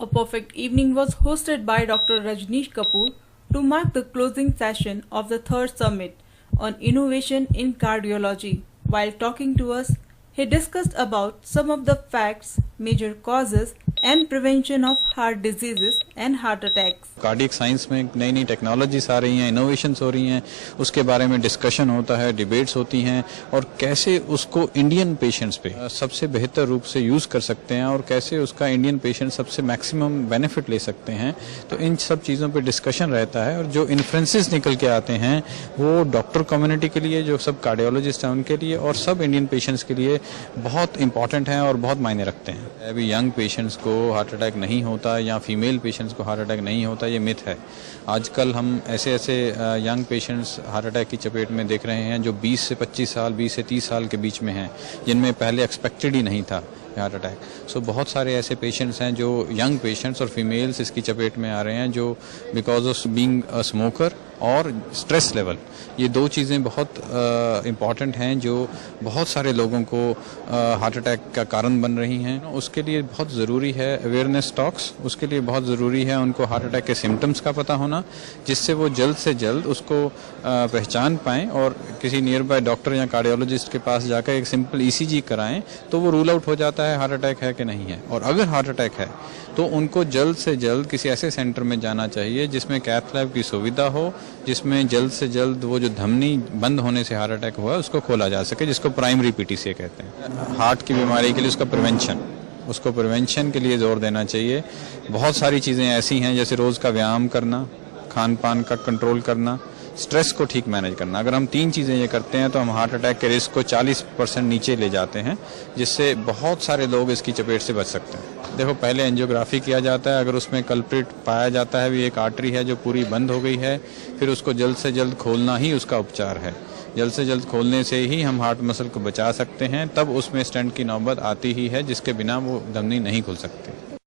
A Perfect Evening was hosted by Dr. Rajneesh Kapoor to mark the closing session of the third summit on innovation in cardiology. While talking to us, he discussed about some of the facts, major causes and prevention of heart diseases and heart attacks. Cardiac science में नई नई technologies आ रही हैं, innovations हो रही हैं, उसके बारे में डिस्कशन होता है, डिबेट्स होती हैं और कैसे उसको इंडियन पेशेंट्स पे सबसे बेहतर रूप से यूज़ कर सकते हैं और कैसे उसका इंडियन पेशेंट सबसे मैक्सिमम बेनिफिट ले सकते हैं। तो इन सब चीज़ों पे डिस्कशन रहता है और जो इन्फ्लुएंसेस निकल के आते हैं वो डॉक्टर कम्युनिटी के लिए, जो सब कार्डियोलॉजिस्ट हैं उनके लिए और सब इंडियन पेशेंट्स के लिए बहुत इंपॉर्टेंट हैं और बहुत मायने रखते हैं। अभी यंग पेशेंट्स को हार्ट अटैक नहीं होता या फीमेल पेशेंट्स को हार्ट अटैक नहीं होता, ये मिथ है। आजकल हम ऐसे यंग पेशेंट्स हार्ट अटैक की चपेट में देख रहे हैं जो 20 से 25 साल, 20 से 30 साल के बीच में हैं, जिनमें पहले एक्सपेक्टेड ही नहीं था हार्ट अटैक। सो बहुत सारे ऐसे पेशेंट्स हैं जो यंग पेशेंट्स और फीमेल्स इसकी चपेट में आ रहे हैं, जो because of being a smoker और स्ट्रेस लेवल, ये दो चीज़ें बहुत इम्पॉर्टेंट हैं जो बहुत सारे लोगों को हार्ट अटैक का कारण बन रही हैं। उसके लिए बहुत ज़रूरी है अवेयरनेस टॉक्स, उसके लिए बहुत ज़रूरी है उनको हार्ट अटैक के सिम्टम्स का पता होना, जिससे वो जल्द से जल्द उसको पहचान पाएँ और किसी नियर बाय डॉक्टर या कार्डियोलॉजिस्ट के पास जाकर एक सिंपल ECG कराएं तो वो रूल आउट हो जाता है हार्ट अटैक है कि नहीं है। और अगर हार्ट अटैक है तो उनको जल्द से जल्द किसी ऐसे सेंटर में जाना चाहिए जिसमें कैथ लैब की सुविधा हो, जिसमें जल्द से जल्द वो जो धमनी बंद होने से हार्ट अटैक हुआ है उसको खोला जा सके, जिसको प्राइमरी PTCA कहते हैं। हार्ट की बीमारी के लिए उसको प्रिवेंशन के लिए जोर देना चाहिए। बहुत सारी चीज़ें ऐसी हैं जैसे रोज़ का व्यायाम करना, खान पान का कंट्रोल करना, स्ट्रेस को ठीक मैनेज करना। अगर हम 3 चीज़ें ये करते हैं तो हम हार्ट अटैक के रिस्क को 40% नीचे ले जाते हैं, जिससे बहुत सारे लोग इसकी चपेट से बच सकते हैं। देखो, पहले एंजियोग्राफी किया जाता है, अगर उसमें कल्प्रिट पाया जाता है भी एक आर्टरी है जो पूरी बंद हो गई है, फिर उसको जल्द से जल्द खोलना ही उसका उपचार है। जल्द से जल्द खोलने से ही हम हार्ट मसल को बचा सकते हैं, तब उसमें स्टेंट की नौबत आती ही है, जिसके बिना वो धमनी नहीं खुल सकती।